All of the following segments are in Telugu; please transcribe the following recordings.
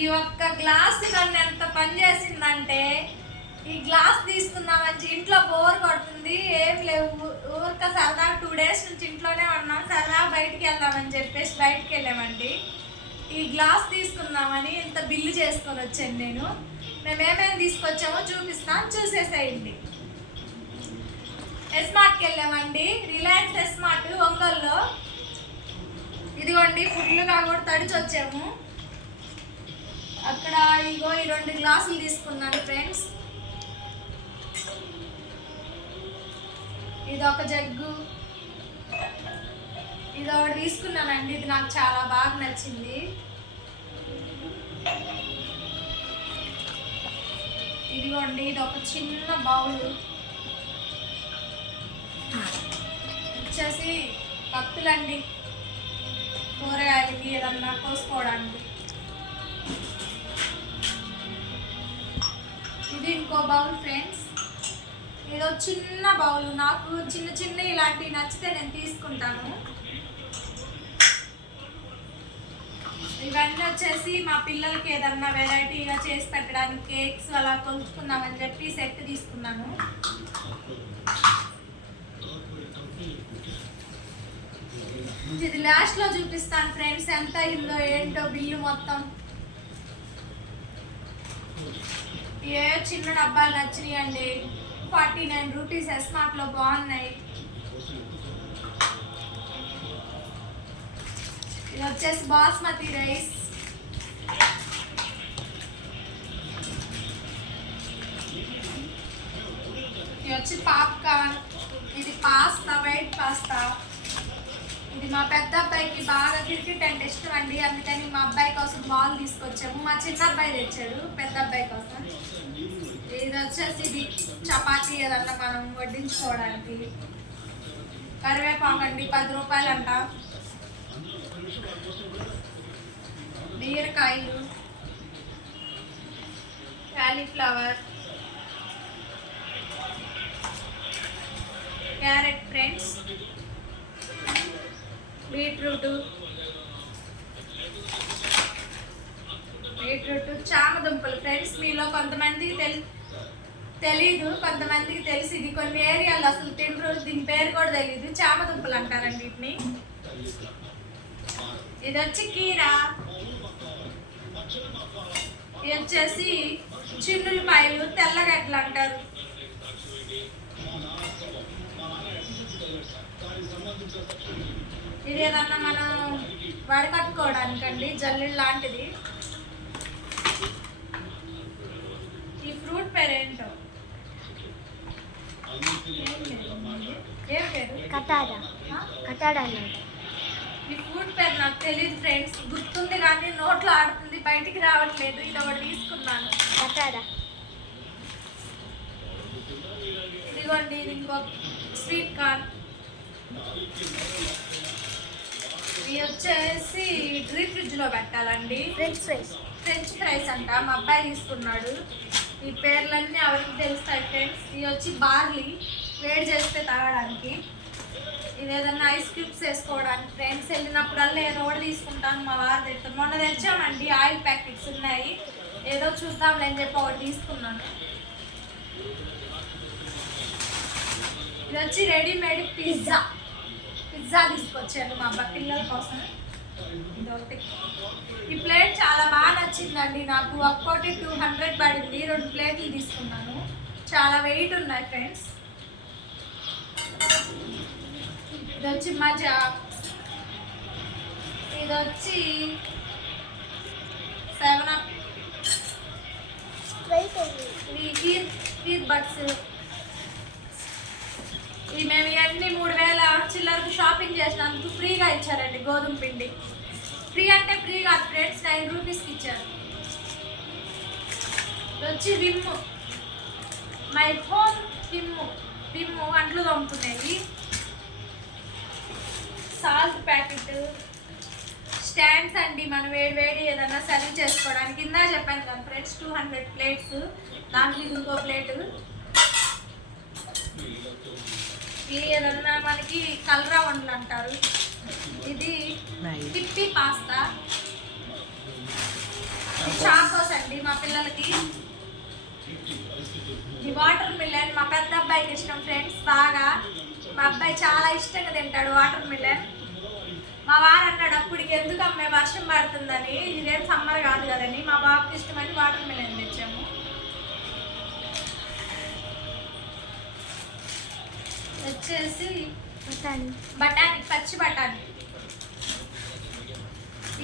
ఈ ఒక్క గ్లాస్ నన్ను ఎంత పని చేసిందంటే ఈ గ్లాస్ తీసుకుందామని ఇంట్లో బోర్ కొడుతుంది ఏం లేవు. ఊరిక సరదా టూ డేస్ నుంచి ఇంట్లోనే ఉన్నాం. సరదా బయటికి వెళ్దామని చెప్పేసి బయటికి వెళ్ళామండి. ఈ గ్లాస్ తీసుకుందామని ఇంత బిల్లు చేసుకొని వచ్చాను నేను. మేము ఏమేమి తీసుకొచ్చామో చూపిస్తాం. చూసేసేయండి. ఎస్మార్ట్కి వెళ్ళామండి. రిలయన్స్ ఎస్మార్ట్ ఒంగోల్లో. ఇదిగోండి ఫుల్గా కూడా తడిచి వచ్చాము. ఇగో ఈ రెండు గ్లాసులు తీసుకున్నాను ఫ్రెండ్స్. ఇది ఒక జగ్గు. ఇది ఒకటి తీసుకున్నానండి. ఇది నాకు చాలా బాగా నచ్చింది. ఇదిగోండి ఇది ఒక చిన్న బౌల్. వచ్చేసి కత్తులండి. కూరగాయలకి ఏదన్నా కోసుకోవడానికి. ఇది ఇంకో బౌల్ ఫ్రెండ్స్. ఏదో చిన్న బౌల్. నాకు చిన్న చిన్న ఇలాంటివి నచ్చితే నేను తీసుకుంటాను. ఇవన్నీ వచ్చేసి మా పిల్లలకి ఏదన్నా వెరైటీగా చేసి పెట్టడానికి కేక్స్ అలా కొనుక్కుందామని చెప్పి సెట్ తీసుకున్నాను. ఇది లాస్ట్లో చూపిస్తాను ఫ్రెండ్స్. ఎంత అయిందో ఏంటో బిల్లు మొత్తం. ఏ చిన్న డబ్బాలు నచ్చినాయి అండి ఫార్టీ నైన్ రూపీస్ ఎస్మార్ట్లో బాగున్నాయి. ఇది వచ్చేసి బాస్మతి రైస్. ఇది వచ్చి పాప్కార్న్. ఇది పాస్తా వైట్ పాస్తా. ఇది మా పెద్ద అబ్బాయికి బాగా ఇష్టం అందుకని మా అబ్బాయి కోసం బాల్ తీసుకొచ్చాము. మా చిన్న అబ్బాయి తెచ్చాడు పెద్ద అబ్బాయి కోసం. ఇది వచ్చేసి ఇది చపాతీ ఏదన్నా మనం వడ్డించుకోవడానికి. కరివేపాకు అండి పది రూపాయలు అంట బీరకాయలు. Cauliflower carrot friends. Beetroot. Beetroot చామదుంపలు. Friends మీలో కొంతమందికి తెలి తెలీదు కొంతమందికి తెలిసి. ఇది కొన్ని ఏరియాలో అసలు తినరు దీని పేరు కూడా తెలియదు చామదుంపలు అంటారండి వీటిని. ఇది వచ్చి కీరా. ఇది వచ్చేసి చిన్నులపాయలు తెల్లగడ్డలు అంటారు. ఇది ఏదన్నా మనం వడకట్టుకోవడానికండి జల్లెడు లాంటిది. ఈ ఫ్రూట్ పేరు ఏంటో ఏం పేరు? ఏం పేరు కటాడా? కటాడా ఈ ఫ్రూట్ పేరు నాకు తెలియదు ఫ్రెండ్స్. గుర్తుంది కానీ నోట్లో ఆడుతుంది. బయటికి రావట్లేదు. ఇది ఒకటి తీసుకున్నాను. కటాడా. ఇదిగోండి ఇది ఇంకో స్వీట్ కార్న్. ఇవి వచ్చేసి డ్రీ ఫ్రిడ్జ్లో పెట్టాలండి. French fries. ఫ్రెంచ్ ఫ్రైస్ అంట. మా అబ్బాయి తీసుకున్నాడు. ఈ పేర్లన్నీ ఎవరికి తెలుస్తాయి ఫ్రెండ్స్ ఇది వచ్చి బార్లీ వేడి చేస్తే తాగడానికి. ఇది ఏదన్నా ఐస్ క్యూబ్స్ వేసుకోవడానికి. ఫ్రెండ్స్ వెళ్ళినప్పుడల్లా ఏదో ఒకటి తీసుకుంటాను మా వారు తెచ్చారు మొన్న తెచ్చామండి ఆయిల్ ప్యాకెట్స్ ఉన్నాయి. ఏదో చూద్దాంలే అని చెప్పి ఒకటి తీసుకున్నాను. ఇది వచ్చి రెడీమేడ్ పిజ్జా పిజ్జా తీసుకొచ్చాను మా అబ్బాయి పిల్లల కోసం. ఇది ఒకటి ఈ ప్లేట్ చాలా బాగా అండి నాకు ఒక్కోటి టూ హండ్రెడ్ పడింది. రెండు ప్లేట్లు తీసుకున్నాను. చాలా వెయిట్ ఉన్నాయి ఫ్రెండ్స్ ఇది వచ్చి మజా ఇది వచ్చి సెవెన్ అప్ స్ప్రైట్ ఇవి బట్స్. ఇవి మేము ఇవన్నీ మూడు వేల చిల్లరకు షాపింగ్ చేసినందుకు ఫ్రీగా ఇచ్చారండి గోధుమ పిండి. ఫ్రీ అంటే ఫ్రీ కాదు ఫ్రెండ్స్ నైన్ రూపీస్కి ఇచ్చారు. వచ్చి Vim my home Vim Vim అంట్లు తోముకునేవి సాల్ట్ ప్యాకెట్ స్టాండ్స్ అండి. మనం వేడి వేడి ఏదైనా సర్వ్ చేసుకోవడానికి. ఇందా చెప్పాను కదా ఫ్రెండ్స్ టూ హండ్రెడ్ ప్లేట్స్. దాంట్లో ఇది ఇంకో ప్లేట్. ఇది ఏదన్నా మనకి కలరా వండలు అంటారు. ఇది పిప్పి పాస్తా. చాకోస్ అండి మా పిల్లలకి. ఈ వాటర్ మిలన్ మా పెద్ద అబ్బాయికి ఇష్టం ఫ్రెండ్స్ బాగా. మా అబ్బాయి చాలా ఇష్టంగా తింటాడు వాటర్ మిలన్ మా వారు అన్నాడు అప్పుడు ఎందుకు అమ్మాయి వర్షం పడుతుందని? ఇదేం సమ్మర్ కాదు కదండి. మా బాబుకి ఇష్టమని వాటర్ మిలన్ తెచ్చాము. వచ్చేసి బఠానీ బఠానీ పచ్చి బఠానీ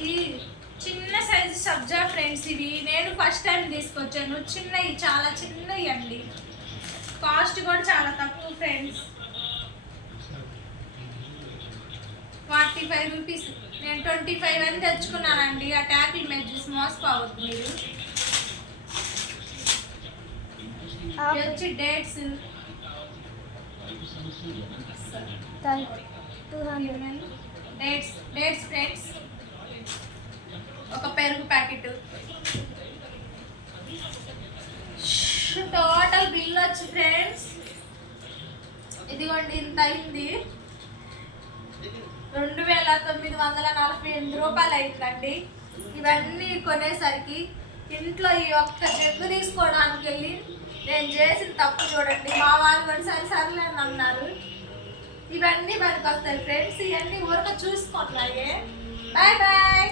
ఈ చిన్న సైజు సబ్జా ఫ్రెండ్స్ ఇవి నేను ఫస్ట్ టైం తీసుకొచ్చాను. చిన్నవి చాలా చిన్నవి అండి. కాస్ట్ కూడా చాలా తక్కువ ఫ్రెండ్స్ ఫార్టీ ఫైవ్ రూపీస్ నేను ట్వంటీ ఫైవ్ అని తెచ్చుకున్నానండి. ఆ ట్యాప్ ఇమేజ్ చూసి మోసపోవద్దు మీరు. ఇవి వచ్చి డేట్స్ డేట్స్ డేట్స్ ఫ్రెండ్స్ ఒక పెరుగు ప్యాకెట్. టోటల్ బిల్ వచ్చి ఫ్రెండ్స్ ఇదిగోండి ఇంత అయింది. రెండు వేల తొమ్మిది వందల నలభై ఎనిమిది రూపాయలు అయిందండి. ఇవన్నీ కొనేసరికి ఇంట్లో ఈ ఒక్క జగ్గు తీసుకోవడానికి వెళ్ళి నేను చేసిన తప్పు చూడండి. మా వాళ్ళు కూడా సరే సర్లే అని అన్నారు. ఇవన్నీ మనకు వస్తాయి ఫ్రెండ్స్ ఇవన్నీ ఊరక చూసుకుంటున్నాయి బాయ్ బాయ్